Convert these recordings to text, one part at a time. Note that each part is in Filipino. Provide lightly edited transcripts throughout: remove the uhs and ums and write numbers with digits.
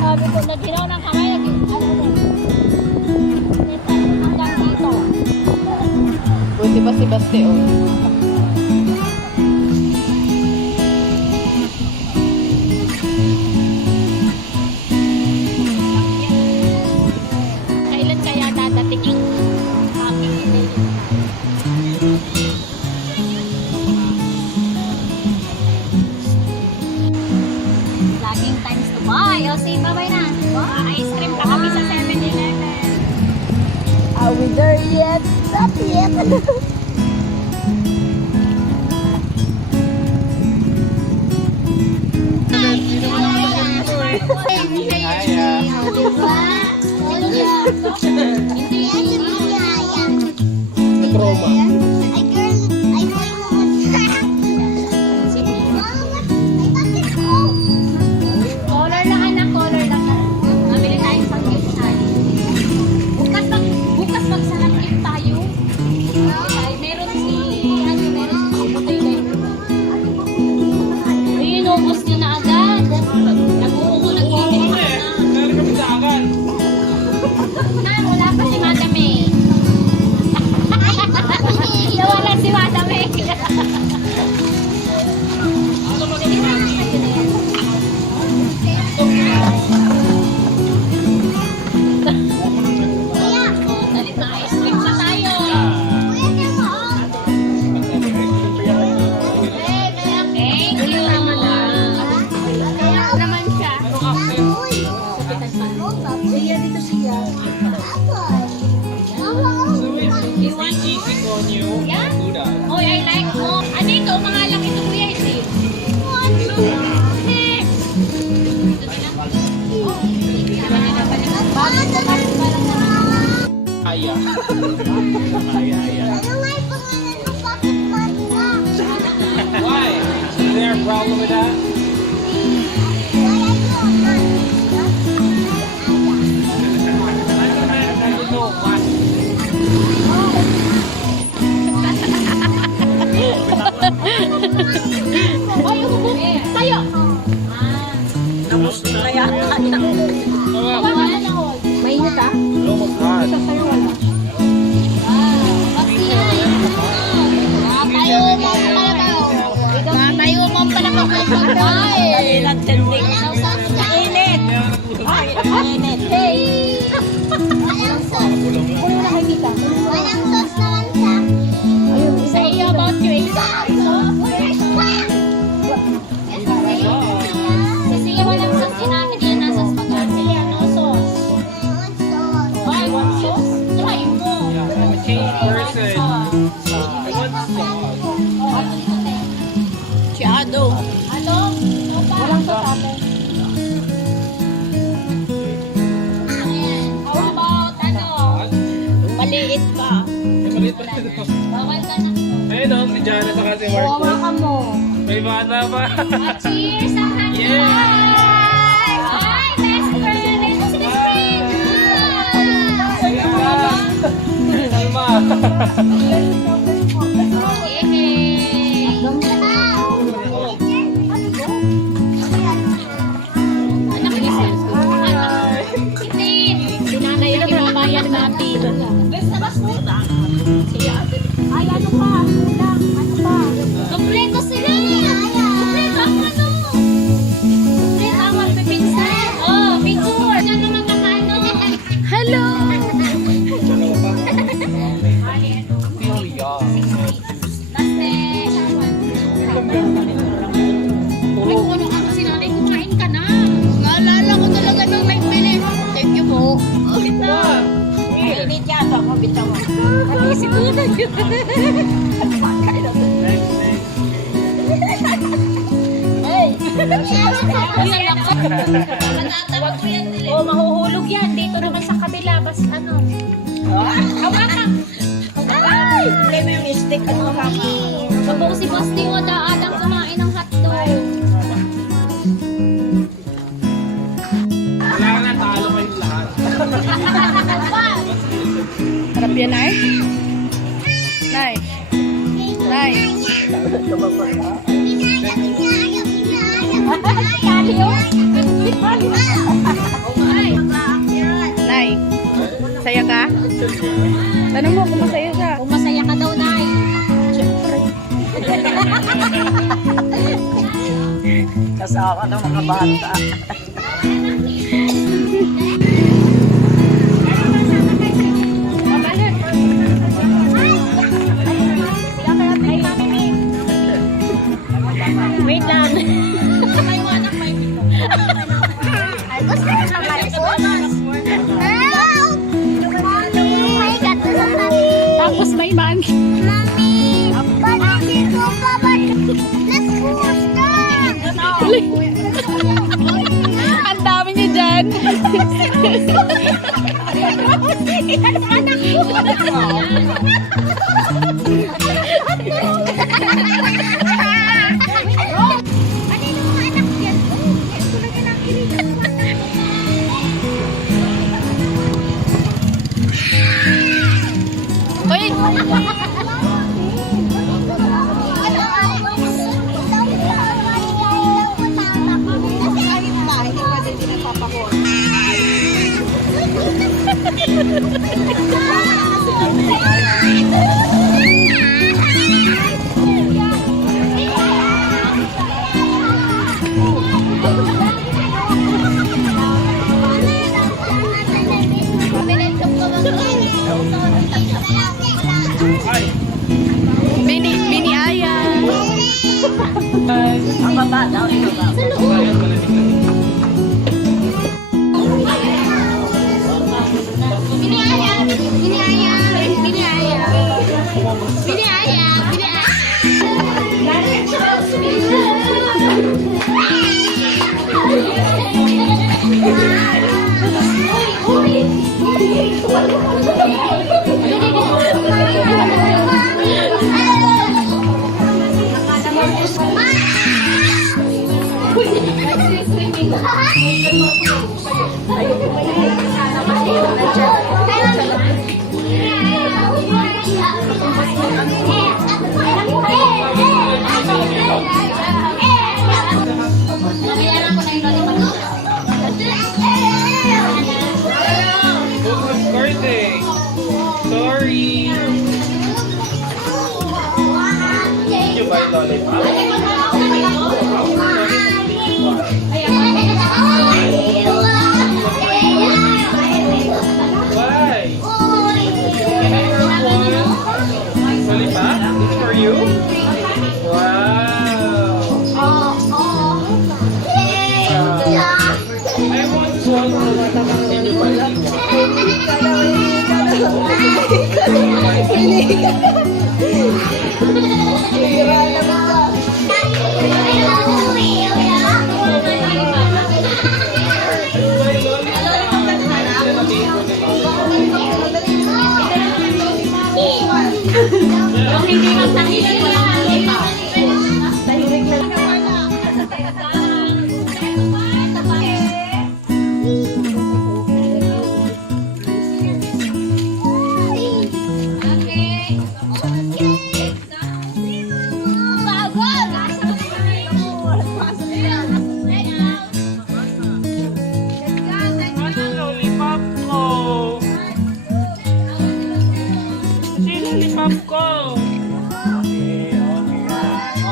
Sabi ko, naginaw ng kamay. Hanggang dito. Buti pa si Basti, oh. Kailan kaya dadating yung aking email? Laging times to buy. O, say bye-bye na. Ice cream pa kami sa 7-Eleven. Are we there yet? Not yet. Color lang anak, color lang. Mabili tayong pang-gift tayo. Bukas magsarap gift tayo. Ay, meron si Putay na yun. Ay, inubos niyo na agad. Nag-uungo, nag-iinit pa na. Na, wala pa si Madam eh. Nawala si Madam eh. Dalit na ice cream na tayo. Thank you. Kaya naman siya. Siya dito siya. You want yeah? Oh, I like mo. Ano ito? Mga lang ito kuya ito. Aya. Why? Is there a problem with that? I don't know why. Tayo. Tapos na yata. Mainit ah. Oh my God. Tayo mo pala kapag-ay. Nagtending. Init. Init. Hey. Sa iyo about your exam. Kasi walang sauce din natin yan nasa spaghetti. No sauce. Why? Want sauce? Try mo. I'm a change person. I want sauce. Chado. Ano? Walang sauce. How about ano? Maliit pa. Bawal ka na. Ayun o, si Jana saka si Marcos. Hawakan mo. May bata pa. Cheers! Ang happy Yeah. life! Ay, best friend! Ito si best friend! Salma. Anak ni Sir. Hindi. Sinanay ang kinabayan natin. Basta ba suda? Ay, ano pa? Kulang. Ano pa? Kompleto sila! Kompleto ang ano? Kompleto ang magpipinsan. Oh, picture! Diyan naman kakano. Hello! Oh, yeah. Ay, kung ano ka kasi nanay, kumain ka na. Naalala ko talaga nung nag-minute. Thank you po. Mainit yata ako, bitaw. Ay, siguro yun. Oh, mahuhulog yan. Dito naman sa kabila. Bas ano. Hawakan. Ay! Hindi mo yung stick at mama. Sabong si Basti o daadang kumain ng hotdog. Wala na, talo kayong lahat. Harap yan, Nay? Nay? Nay? Yali yun. Nay, saya ka? Tanong mo kung masaya siya. Kung masaya ka daw, Nay. Kasama ng mga bata. Wait lang. Tapos may man. Ang dami niyo dyan. Bini Ayan. Ang baba daw. Whose birthday? Sorry. Did you buy lollipop? Why? Can I have one? Lollipop? It's for you? Wow. I want one. Can you buy one? Yung hindi magtangis, walang halika. Ano lollipop ko? Kasi lollipop ko.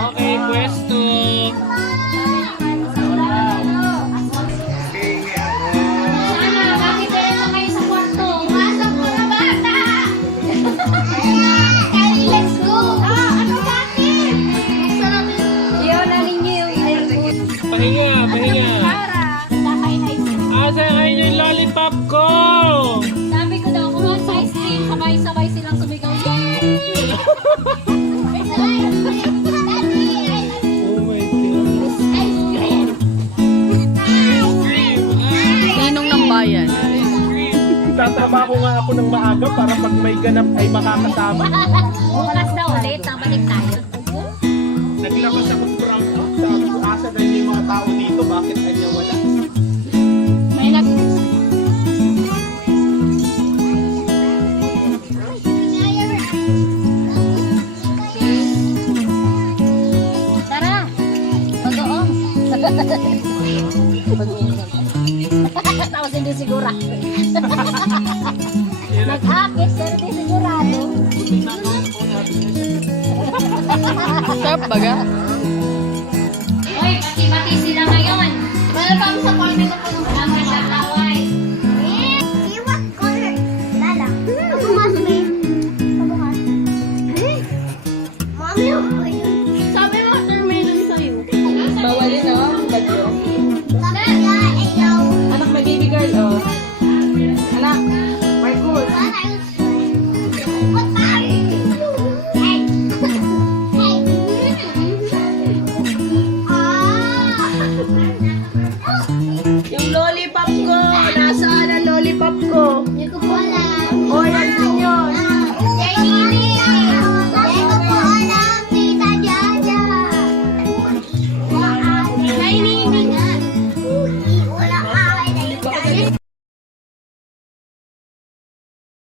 Okay, pwesto. Sana, bakit diretso kayo sa kwarto? Pasok mga bata! Let's go! Ano bakit? Pahinga, pahinga. Kakain ice cream. Asa kayo yung lollipop ko? Sabi ko daw, kung sa ice cream, sabay-sabay silang sumigaw. Oh my God. Cream. Ninong ng bayan. Tatama ko nga ako ng maaga para pag may ganap ay makakasama. Bukas daw ulit, nabalik tayo. Naglabas ako ng prank. Sabi ko, asa na yung mga tao dito? Bakit kanya wala? May nag... Tara! Bagoong! Tapos hindi sigura. Nag-akit, pero hindi sigurado. Sarap baga? Hoy, pati-pati sila ngayon. Wala pa ako sa corner na po ng mga kakaway. See what color? Lala. Pabukas, babe. Pabukas. Mami, ako yun. Sabi mo, watermelon sa'yo. Bawalin no? Bagyo. Sabi niya, ayaw. Anak, may baby girl oh. Anak, Marcus. Sana yun. What are you? Hey. Hey. Yung lollipop ko, nasaan ang lollipop ko? Hindi ko po alam. Orange